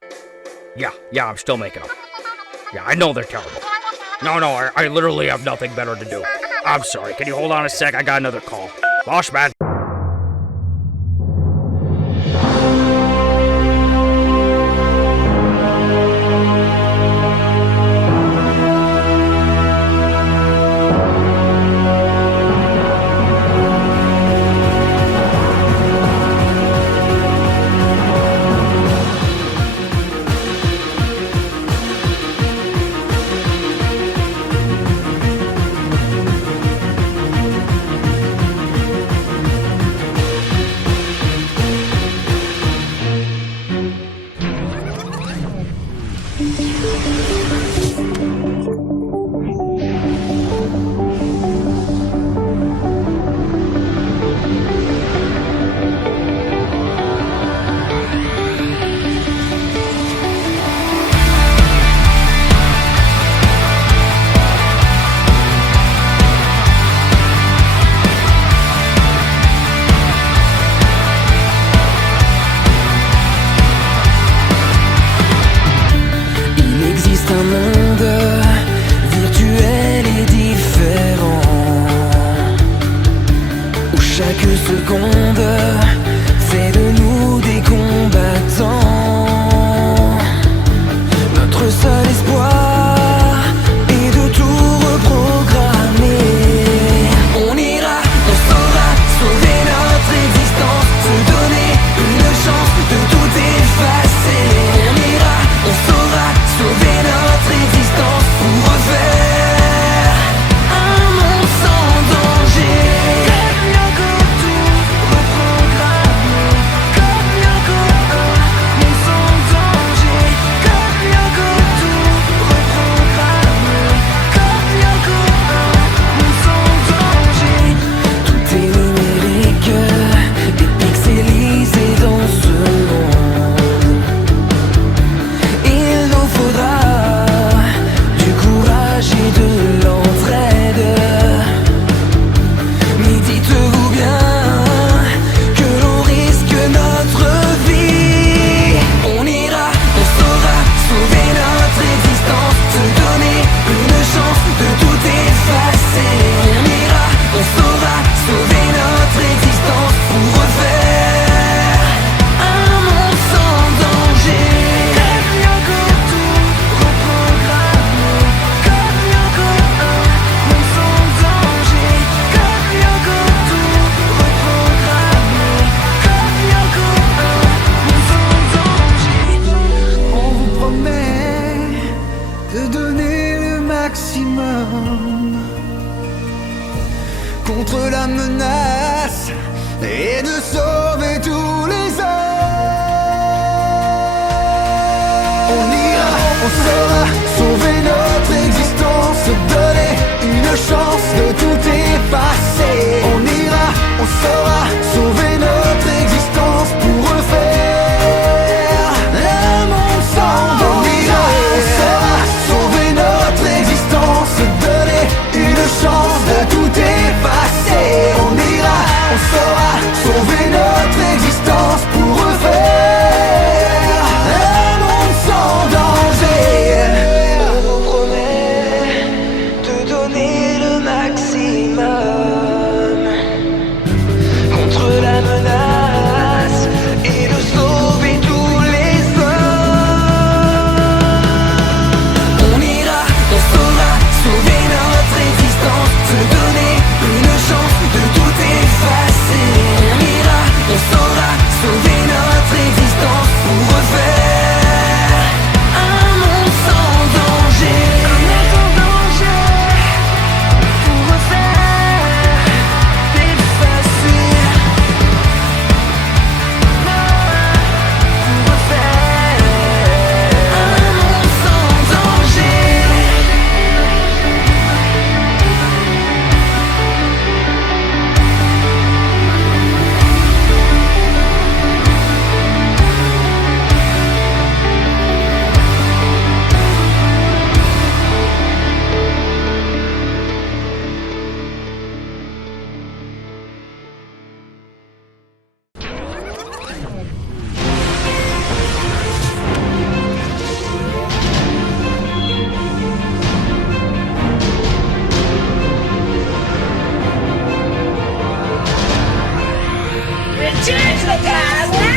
Yeah, I'm still making them. Yeah, I know they're terrible. No, I literally have nothing better to do. I'm sorry, can you hold on a sec? I got another call. Boss man. contre la menace et de sauver tous les hommes. On ira, on saura sauver notre existence, donner une chance de tout effacer. On ira, on saura sauver notre existence pour refaire un monde sans danger. On saura sauver notre existence, donner une chance de tout effacer. On ira, on saura sauver notre existence pour refaire un monde sans danger. On vous promet de donner le maximum contre la Change the past.